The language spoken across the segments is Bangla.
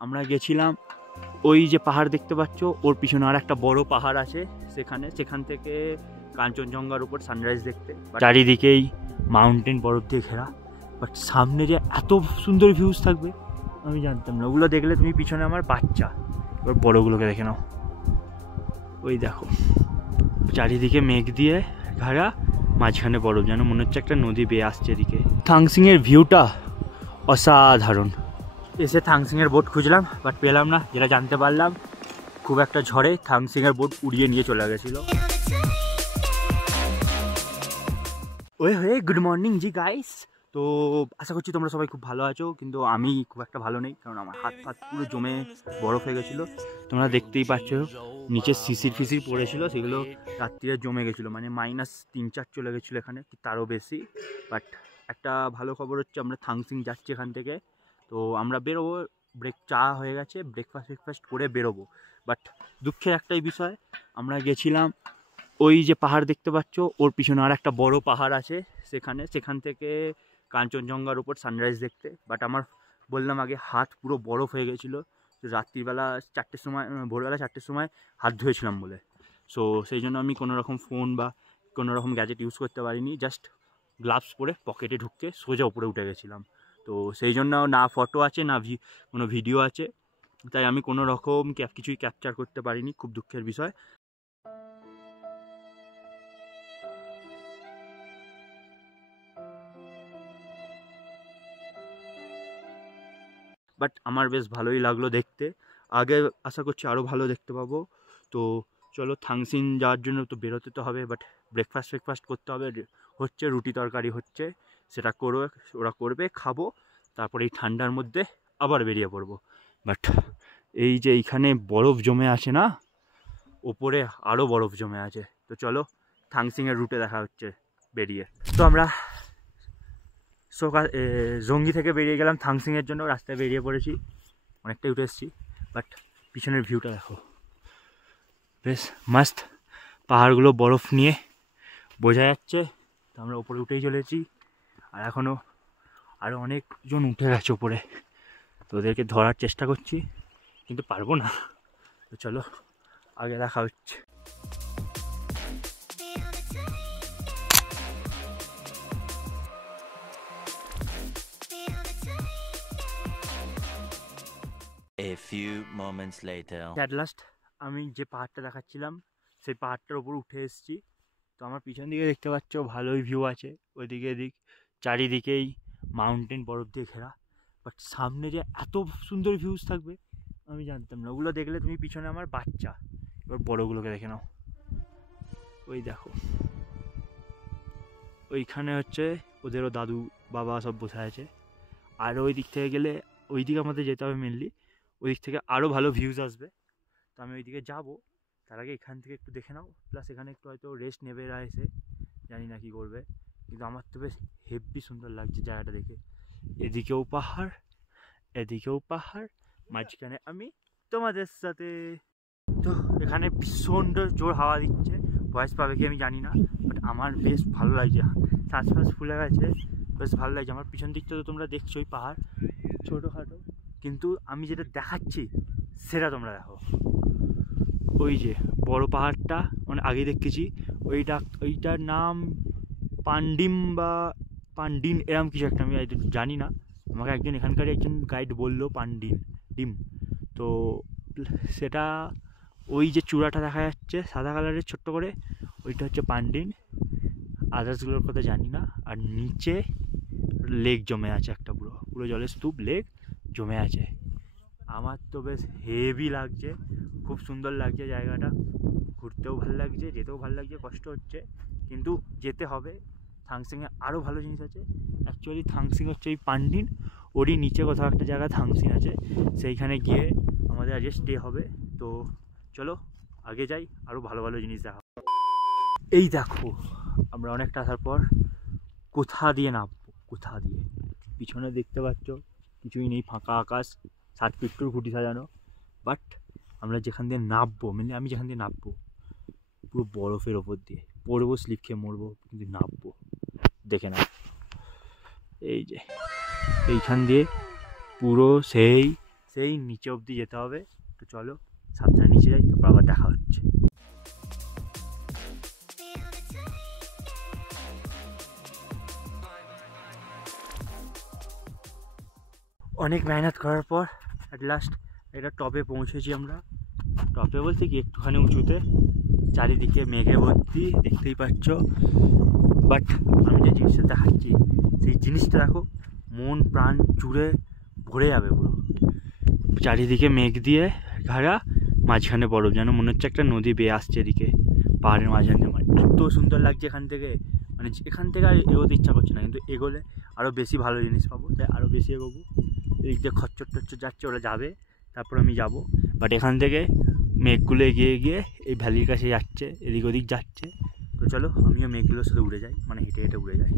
আমরা গেছিলাম ওই যে পাহাড় দেখতে পাচ্ছ, ওর পিছনে আর একটা বড় পাহাড় আছে, সেখান থেকে কাঞ্চনজঙ্ঘার উপর সানরাইজ দেখতে। চারিদিকেই মাউন্টেন বরফ দিয়ে ঘেরা, বাট সামনে যে এত সুন্দর ভিউজ থাকবে আমি জানতাম না। ওগুলো দেখলে তুমি পিছনে আমার বাচ্চা, এবার বড়গুলোকে দেখে নাও। ওই দেখো চারিদিকে মেঘ দিয়ে ঘেরা, মাঝখানে বরফ, যেন মনে হচ্ছে একটা নদী বেয়ে আসছে এদিকে। থাংসিংয়ের ভিউটা অসাধারণ। এসে থাংসিংয়ের বোট খুঁজলাম, বাট পেলাম না। যেটা জানতে পারলাম, খুব একটা ঝড়ে থাংসিংয়ের বোট উড়িয়ে নিয়ে চলে গেছিলো। ওয়ে গুড মর্নিং জি গাইস। তো আশা করছি তোমরা সবাই খুব ভালো আছো, কিন্তু আমি খুব একটা ভালো নেই, কারণ আমার হাত পুরো জমে বরফ হয়ে গেছিলো। তোমরা দেখতেই পাচ্ছ নিচে শিশির পড়েছিল, সেগুলো রাত্রিরে জমে গেছিলো, মানে -3-4 চলে গেছিলো এখানে, কি তারও বেশি। বাট একটা ভালো খবর হচ্ছে আমরা থাংসিং যাচ্ছি এখান থেকে। তো আমরা বেরোবো, চা হয়ে গেছে, ব্রেকফাস্ট করে বেরোবো। বাট দুঃখের একটাই বিষয়, আমরা গেছিলাম ওই যে পাহাড় দেখতে পাচ্ছ, ওর পিছনে আর একটা বড় পাহাড় আছে, সেখান থেকে কাঞ্চনজঙ্ঘার উপর সানরাইজ দেখতে। বাট আমার বললাম আগে, হাত পুরো বরফ হয়ে গেছিলো। রাত্রিবেলা 4টের সময়, ভোরবেলা 4টের সময় হাত ধুয়েছিলাম বলে। সো সেই জন্য আমি কোনো রকম ফোন বা কোনো রকম গ্যাজেট ইউজ করতে পারিনি, জাস্ট গ্লাভস পরে পকেটে ঢুকে সোজা উপরে উঠে গেছিলাম। তো সেই জন্য না ফটো আছে না কোনো ভিডিও আছে, তাই আমি কোনো রকম কিছুই ক্যাপচার করতে পারিনি, খুব দুঃখের বিষয়। বাট আমার বেশ ভালোই লাগলো দেখতে। আগে আশা করছি আরও ভালো দেখতে পাবো। তো চলো, থাংসিং যাওয়ার জন্য তো বেরোতে তো হবে, বাট ব্রেকফাস্ট করতে হবে। হচ্ছে রুটি তরকারি হচ্ছে, সেটা ওরা করবে, খাবো, তারপরে এই ঠান্ডার মধ্যে আবার বেরিয়ে পড়বো। বাট এই যে এইখানে বরফ জমে আছে না, ওপরে আরও বরফ জমে আছে। তো চলো, থাংসিংয়ের রুটে দেখা হচ্ছে বেরিয়ে। তো আমরা জঙ্গি থেকে বেরিয়ে গেলাম থাংসিংয়ের জন্য, রাস্তায় বেরিয়ে পড়েছি, অনেকটাই উঠে এসেছি। বাট পিছনের ভিউটা দেখো, বেশ মাস্ত, পাহাড়গুলো বরফ নিয়ে বোঝা যাচ্ছে। তো আমরা ওপরে উঠেই চলেছি, আর এখনও আরও অনেকজন উঠে গেছে ওপরে। তো ওদেরকে ধরার চেষ্টা করছি, কিন্তু পারবো না। তো চলো, আগে দেখা হচ্ছে। A few moments later. At last আমি যে পাহাড়টা দেখাচ্ছিলাম, সেই পাহাড়টার উপর উঠে এসেছি। তো আমার পিছন দিকে দেখতে পাচ্ছ ভালোই ভিউ আছে, ওইদিকে চারিদিকেই মাউন্টেন বরফ দিয়ে ঘেরা। বাট সামনে যে এত সুন্দর ভিউজ থাকবে আমি জানতাম না। ওগুলো দেখলে তুমি পিছনে আমার বাচ্চা, এবার বড়গুলোকে দেখে নাও। ওই দেখো, ওইখানে হচ্ছে ওদেরও দাদু বাবা সব বসে আছে। আর ওই দিক থেকে গেলে, ওই দিকে আমাদের যেতে হবে মেনলি, ওই দিক থেকে আরও ভালো ভিউজ আসবে। তো আমি ওইদিকে যাবো, তার আগে এখান থেকে একটু দেখে নাও। প্লাস এখানে একটু হয়তো রেস্ট নেবে এরা এসে, জানি না কী করবে, কিন্তু আমার তো বেশ হেভি সুন্দর লাগছে জায়গাটা দেখে। এদিকেও পাহাড়, এদিকেও পাহাড়, মাঝখানে আমি তোমাদের সাথে। তো এখানে ভীষণ জোর হাওয়া দিচ্ছে, ভয়েস পাবে কি আমি জানি না, বাট আমার বেশ ভালো লাগছে। শ্বাস ফুলে গেছে, বেশ ভালো লাগছে। আমার পিছন দিকটা তো তোমরা দেখছো, ওই পাহাড় ছোটোখাটো, কিন্তু আমি যেটা দেখাচ্ছি সেটা তোমরা দেখো। ওই যে বড় পাহাড়টা মানে আগে দেখেছি, ওইটার নাম পান্ডিন এরম কিছু একটা, আমি জানি না। আমাকে এখানকার একজন গাইড বললো ডিম। তো সেটা ওই যে চূড়াটা দেখা যাচ্ছে সাদা কালারের ছোট্ট করে, ওইটা হচ্ছে পান্ডিন। আদার্সগুলোর কথা জানি না। আর নিচে লেক জমে আছে, একটা পুরো জলের স্তূপ, লেক জমে আছে। আমার তো বেশ হেভি লাগছে, খুব সুন্দর লাগছে জায়গাটা, ঘুরতেও ভালো লাগছে, যেতেও ভালো লাগছে। কষ্ট হচ্ছে, কিন্তু যেতে হবে। থাংসিংয়ে আরও ভালো জিনিস আছে। অ্যাকচুয়ালি থাংসিং হচ্ছে এই পান্ডিন, ওরই নিচে কোথাও একটা জায়গা থাংসিং আছে, সেইখানে গিয়ে আমাদের আজকে স্টে হবে। তো চলো আগে যাই, আরও ভালো ভালো জিনিস দেখা। এই দেখো, আমরা অনেকটা আসার পর কোথা দিয়ে নামবো, পিছনে দেখতে পাচ্ছ কিছুই নেই, ফাঁকা আকাশ, 7 ফিট্টুর খুঁটি সাজানো। বাট আমরা যেখান দিয়ে নামবো, মানে আমি যেখান দিয়ে নামবো, পুরো বরফের ওপর দিয়ে পড়বো, স্লিপ খেয়ে মরবো, কিন্তু নামবো। দেখে নাও, এই যে এইখান দিয়ে পুরো সেই সেই নিচে অবধি যেতে হবে। তো চলো সাবধানে নিচে যাই, তারপর আবার দেখা হচ্ছে। অনেক মেহনত করার পর অ্যাট লাস্ট এটা টপে পৌঁছেছি আমরা। টপে বলতে কি একটুখানি উঁচুতে, চারিদিকে মেঘে ভর্তি, দেখতেই পাচ্ছ। বাট আমি যে জিনিসটা দেখাচ্ছি সেই জিনিসটা দেখো, মন প্রাণ জুড়ে ভরে যাবে পুরো। চারিদিকে মেঘ দিয়ে ঘেরা, মাঝখানে বরফ, যেন মনে হচ্ছে একটা নদী বেয়ে আসছে এদিকে পাহাড়ের মাঝখানে। মানে এত সুন্দর লাগছে এখান থেকে, মানে এখান থেকে আর এগোতে ইচ্ছা করছে না, কিন্তু এগোলে আরও বেশি ভালো জিনিস পাবো, তাই আরও বেশি এগোবো। এই যে খচ্চর টচ্চর যাচ্ছে ওরা যাবে, তারপর আমি যাব। বাট এখান থেকে মেঘগুলো এগিয়ে গিয়ে এই ভ্যালির কাছে যাচ্ছে, এদিক ওদিক যাচ্ছে। তো চলো আমিও মেঘগুলোর সাথে উড়ে যাই, মানে হেঁটে হেঁটে উড়ে যাই।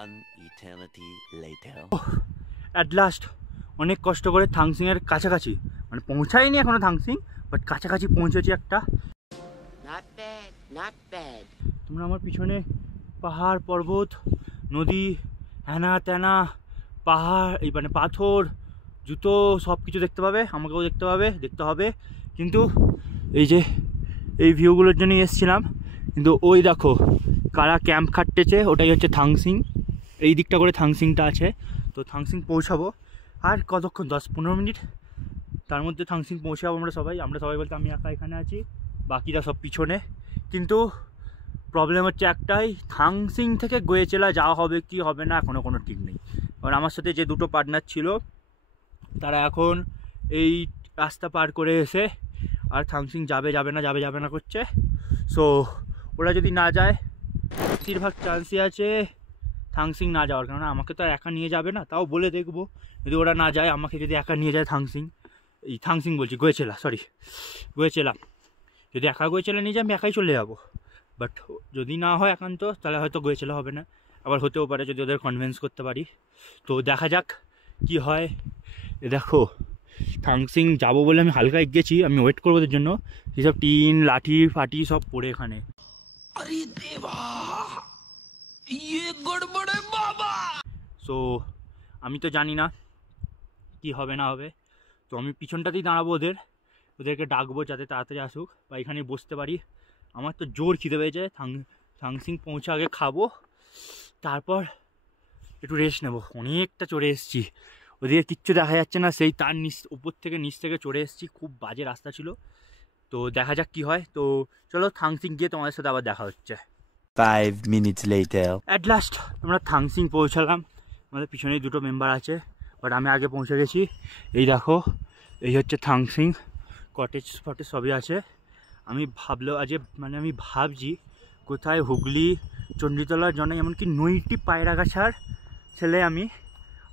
One eternity later. At last অনেক কষ্ট করে থাংসিংয়ের কাছাকাছি, মানে পৌঁছায়নি এখনো থাংসিং, বাট কাছাকাছি পৌঁছেছি একটা। তোমরা আমার পিছনে পাহাড় পর্বত নদী হ্যানা ত্যানা পাহাড়, এই মানে পাথর জুতো সব কিছু দেখতে পাবে, আমাকেও দেখতে হবে। কিন্তু এই যে এই ভিউগুলোর জন্যই এসেছিলাম, কিন্তু ওই দেখো কারা ক্যাম্প খাটতেছে, ওটাই হচ্ছে থাংসিং। এই দিকটা করে থাংসিংটা আছে। তো থাংসিং পৌঁছাবো আর কতক্ষণ, 10-15 মিনিট, তার মধ্যে থাংসিং পৌঁছে যাবো আমরা সবাই বলতে আমি একা এখানে আছি, বাকিরা সব পিছনে। কিন্তু প্রবলেম হচ্ছে একটাই, থাংসিং থেকে গোয়েচেলা যাওয়া হবে কি হবে না এখনও কোনো ঠিক নেই। কারণ আমার সাথে যে দুটো পার্টনার ছিল তারা এখন এই রাস্তা পার করে এসে আর থাংসিং যাবে না করছে। সো ওরা যদি না যায়, বেশিরভাগ চান্সই আছে থাংসিং না যাওয়ার, কারণ আমাকে তো আর একা নিয়ে যাবে না। তাও বলে দেখবো, যদি ওরা না যায়, আমাকে যদি একা নিয়ে যায় থাংসিং বলছি গোয়েচেলা যদি একা গোয়েচেলা নিয়ে যায় আমি একাই চলে যাবো। বাট যদি না হয় একান্ত, তাহলে হয়তো গোয়েচেলা হবে না, আবার হতেও পারে যদি ওদের কনভিন্স করতে পারি। তো দেখা যাক কি হয়। দেখো থাংসিং যাবো বলে আমি হালকা এগিয়েছি, আমি ওয়েট করবো ওদের জন্য। সেসব টিন লাঠি ফাটি সব পড়ে এখানে। সো আমি তো জানি না কি হবে না হবে, তো আমি পিছনটাতেই দাঁড়াবো, ওদেরকে ডাকবো যাতে তাড়াতাড়ি আসুক বা এখানে বসতে পারি। আমার তো জোর খিদে পেয়েছে, থাংসিং পৌঁছে আগে খাবো, তারপর একটু রেস্ট নেবো। অনেকটা চড়ে এসেছি, ওদিকে কিচ্ছু দেখা যাচ্ছে না, সেই তার উপর থেকে নিচ থেকে চড়ে এসেছি, খুব বাজে রাস্তা ছিল। তো দেখা যাক কি হয়। তো চলো থাংসিং গিয়ে তোমাদের সাথে আবার দেখা হচ্ছে। 5 minutes later. অ্যাট লাস্ট আমরা থাংসিং পৌঁছালাম। আমাদের পিছনেই দুটো মেম্বার আছে, বাট আমি আগে পৌঁছে গেছি। এই দেখো, এই হচ্ছে থাংসিং, কটেজ ফটেজ সবই আছে। আমি ভাবছি কোথায় হুগলি চণ্ডীতলার জন্য, এমনকি নৈটি পায়রাগাছার ছেলে আমি,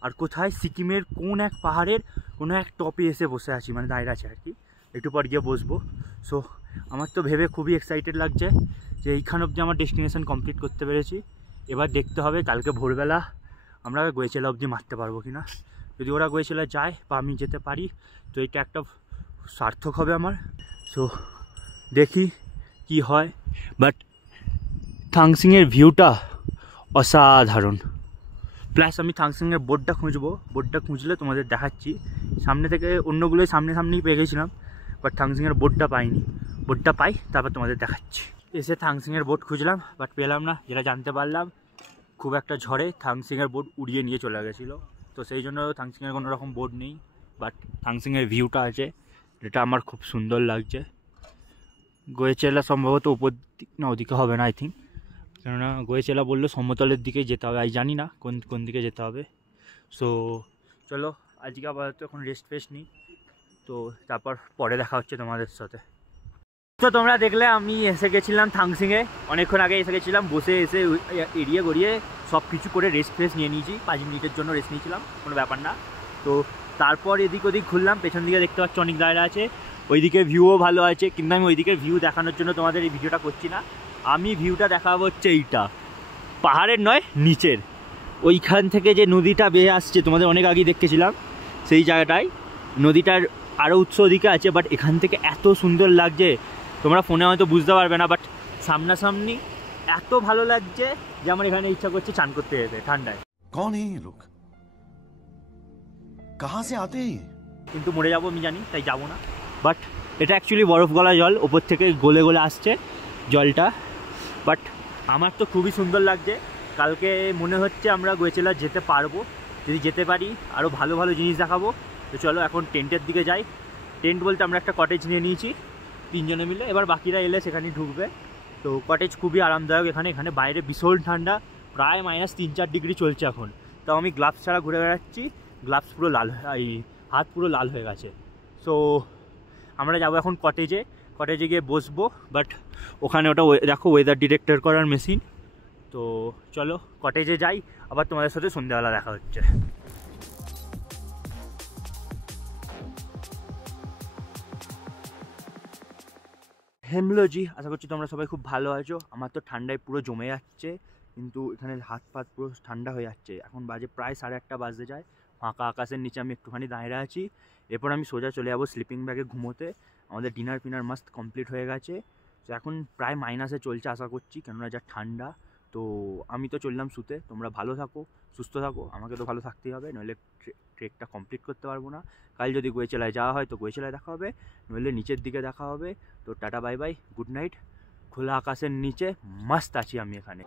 আর কোথায় সিকিমের কোন এক পাহাড়ের কোনো এক টপে এসে বসে আছি, মানে দাঁড়িয়ে আছে আর কি। একটু পর গিয়ে বসবো। সো আমার তো ভেবে খুবই এক্সাইটেড লাগছে যে এইখান অবধি আমার ডেস্টিনেশন কমপ্লিট করতে পেরেছি। এবার দেখতে হবে কালকে ভোরবেলা আমরা গোয়েচেলা অবধি মারতে পারবো কি না। যদি ওরা গোয়েচেলা যায় বা আমি যেতে পারি, তো এটা একটা সার্থক হবে আমার। সো দেখি কি হয়। বাট থাংসিংয়ের ভিউটা অসাধারণ। প্লাস আমি থাংসিংয়ের বোর্ডটা খুঁজলে তোমাদের দেখাচ্ছি। সামনে থেকে অন্যগুলোই সামনেই পেয়ে গেছিলাম, বাট থাংসিংয়ের বোর্ডটা পাইনি। বোর্ডটা পাই তারপর তোমাদের দেখাচ্ছি। এসে থাংসিংয়ের বোর্ড খুঁজলাম, বাট পেলাম না। যেটা জানতে পারলাম, খুব একটা ঝড়ে থাংসিংয়ের বোর্ড উড়িয়ে নিয়ে চলে গেছিলো। তো সেই জন্য থাংসিংয়ের কোনো রকম বোর্ড নেই, বাট থাংসিংয়ের ভিউটা আছে, যেটা আমার খুব সুন্দর লাগছে। গোয়েচেলা সম্ভবত উপর দিক না, ওদিকে হবে না আই থিঙ্ক, কেননা গোয়েচেলা বললো সমতলের দিকে যেতে হবে, আমি জানি না কোন দিকে যেতে হবে। সো চলো আজকে আপাতত এখন রেস্ট নিই, তো তারপর পরে দেখা হচ্ছে তোমাদের সাথে। তো তোমরা দেখলে আমি এসে গেছিলাম থাংসিংয়ে, অনেকক্ষণ আগে এসে গেছিলাম। বসে এসে এড়িয়ে গড়িয়ে সব কিছু করে রেস্ট নিয়ে নিয়েছি। 5 মিনিটের জন্য রেস্ট নিয়েছিলাম, কোনো ব্যাপার না। তো তারপর এদিক ওদিক ঘুরলাম, পেছন দিকে দেখতে পাচ্ছি অনেক দাঁড়া আছে, ওইদিকে ভিউও ভালো আছে, কিন্তু আমি ওইদিকের ভিউ দেখানোর জন্য তোমাদের এই ভিডিওটা করছি না। আমি ভিউটা দেখাবো হচ্ছে এইটা, পাহাড়ের নয় নিচের, ওইখান থেকে যে নদীটা বেয়ে আসছে, তোমাদের অনেক আগেই দেখেছিলাম সেই জায়গাটায়। নদীটার আরও উৎস ওদিকে আছে, বাট এখান থেকে এত সুন্দর লাগছে, তোমরা ফোনে হয়তো বুঝতে পারবে না, বাট সামনাসামনি এত ভালো লাগছে যে আমার এখানে ইচ্ছা করছে চান করতে যেতে ঠান্ডায়। कौन है ये लोग, कहाँ से आते हैं ये? কিন্তু মরে যাবো আমি জানি, তাই যাবো না। বাট এটা অ্যাকচুয়ালি বরফ গলা জল, ওপর থেকে গলে গলে আসছে জলটা। বাট আমার তো খুবই সুন্দর লাগছে। কালকে মনে হচ্ছে আমরা গোয়েচেলা যেতে পারবো, যদি যেতে পারি আরও ভালো ভালো জিনিস দেখাবো। তো চলো এখন টেন্টের দিকে যাই। টেন্ট বলতে আমরা একটা কটেজ নিয়ে নিয়েছি 3 জনে মিলে, এবার বাকিরা এলে সেখানেই ঢুকবে। তো কটেজ খুবই আরামদায়ক এখানে। এখানে বাইরে ভীষণ ঠান্ডা, প্রায় -3-4 ডিগ্রি চলছে এখন। তাও আমি গ্লাভস ছাড়া ঘুরে বেড়াচ্ছি, গ্লাভস পুরো লাল, এই হাত পুরো লাল হয়ে গেছে। সো আমরা যাবো এখন কটেজে, কটেজে গিয়ে বসবো। বাট ওখানে ওটা দেখো ওয়েদার ডিটেক্টর করার মেশিন। তো চলো কটেজে যাই, আবার তোমাদের সাথে সন্ধ্যাবেলা দেখা হচ্ছে। হেমলোজি, আশা করছি তোমরা সবাই খুব ভালো আছো। আমার তো ঠান্ডায় পুরো জমে যাচ্ছে, কিন্তু এখানে হাত পাত পুরো ঠান্ডা হয়ে যাচ্ছে। এখন বাজে প্রায় 8:30 বাজতে যায়। ফাঁকা আকাশের নিচে আমি একটুখানি দাঁড়িয়ে আছি। এরপর আমি সোজা চলে যাবো স্লিপিং ব্যাগে ঘুমোতে। আমাদের ডিনার ফিনার মাস্ট কমপ্লিট হয়ে গেছে। তো এখন প্রায় মাইনাসে চলছে আশা করছি, কেননা যা ঠান্ডা। তো আমি তো চললাম শুতে। তোমরা ভালো থাকো, সুস্থ থাকো, আমাকে তো ভালো থাকতেই হবে, নইলে ট্রেকটা কমপ্লিট করতে পারবো না। কাল যদি গোয়েচেলায় যাওয়া হয় তো গোয়েচেলায় দেখা হবে, নইলে নিচের দিকে দেখা হবে। তো tata bye bye, good night. খোলা আকাশের নিচে মস্ত আছি আমি এখানে।